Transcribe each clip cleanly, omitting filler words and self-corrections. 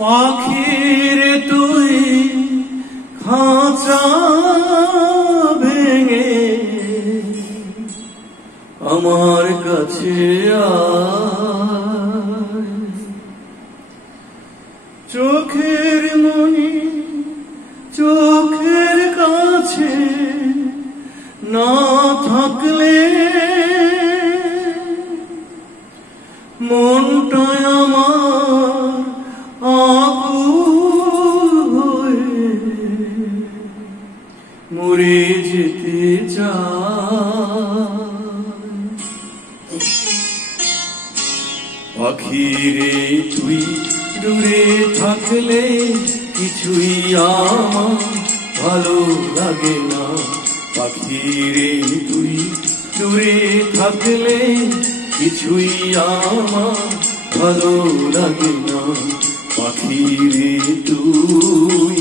পাখির তুই খাঁচা ভেঙে আমার কাছে আয়, চোখের মনি চোখের কাছে না থাকলে মনটায় আমার আকুল হয়ে মরে যেতে চায়। পাখিরে তুই দূরে থাকলে কিছুই আমার ভালো লাগে না। পাখিরে তুই দূরে থাকলে কিছুই আমার ভালো লাগে না। পাখিরে তুই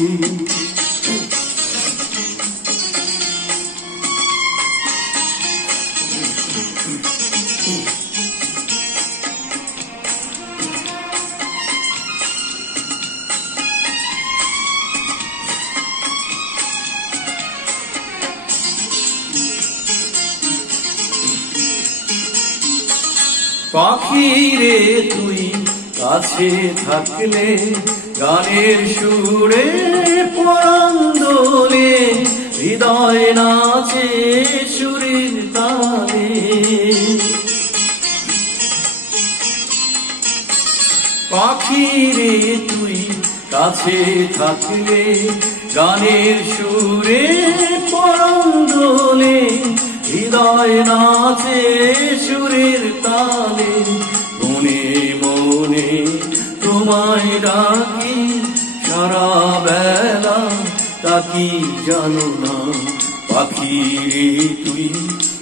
পাখিরে তুই কাছে থাকলে গানের সুরে পরাণ দোলে, হৃদয় নাচে সুরের তালে। পাখিরে তুই কাছে থাকলে গানের সুরে পরাণ দোলে, হৃদয় নাচে সুরের তালে। মনে মনে তোমায় ডাকি সারা বেলা, তা কি জানো না। পাখিরে তুই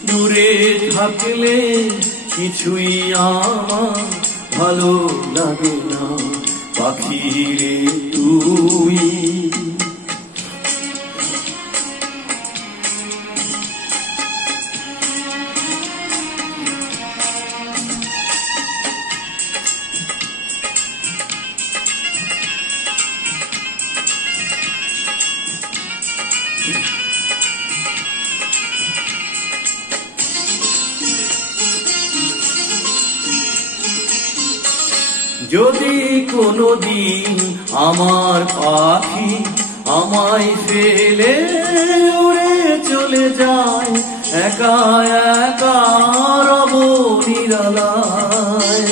দূরে থাকলে কিছুই আমার ভালো লাগে না। পাখিরে তুই যদি কোনদিন আমার পাখি আমায় ফেলে উড়ে চলে যায়, একা একা রব নিরালায়।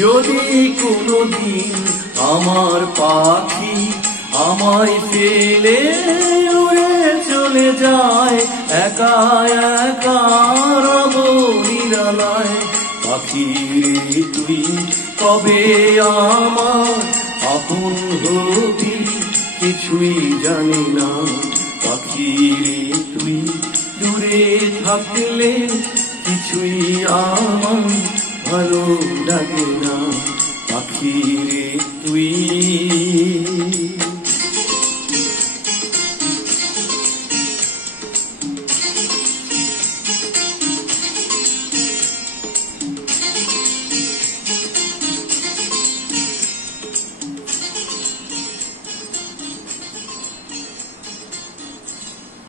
যদি কোনদিন আমার পাখি আমায় ফেলে উড়ে চলে যায়, একা একা রব নিরালায়। পাখিরে তুই কবে আমার আপন হবি কিছুই জানি না। পাখিরে তুই দূরে থাকলে কিছুই আমার ভালো লাগে না। পাখিরে তুই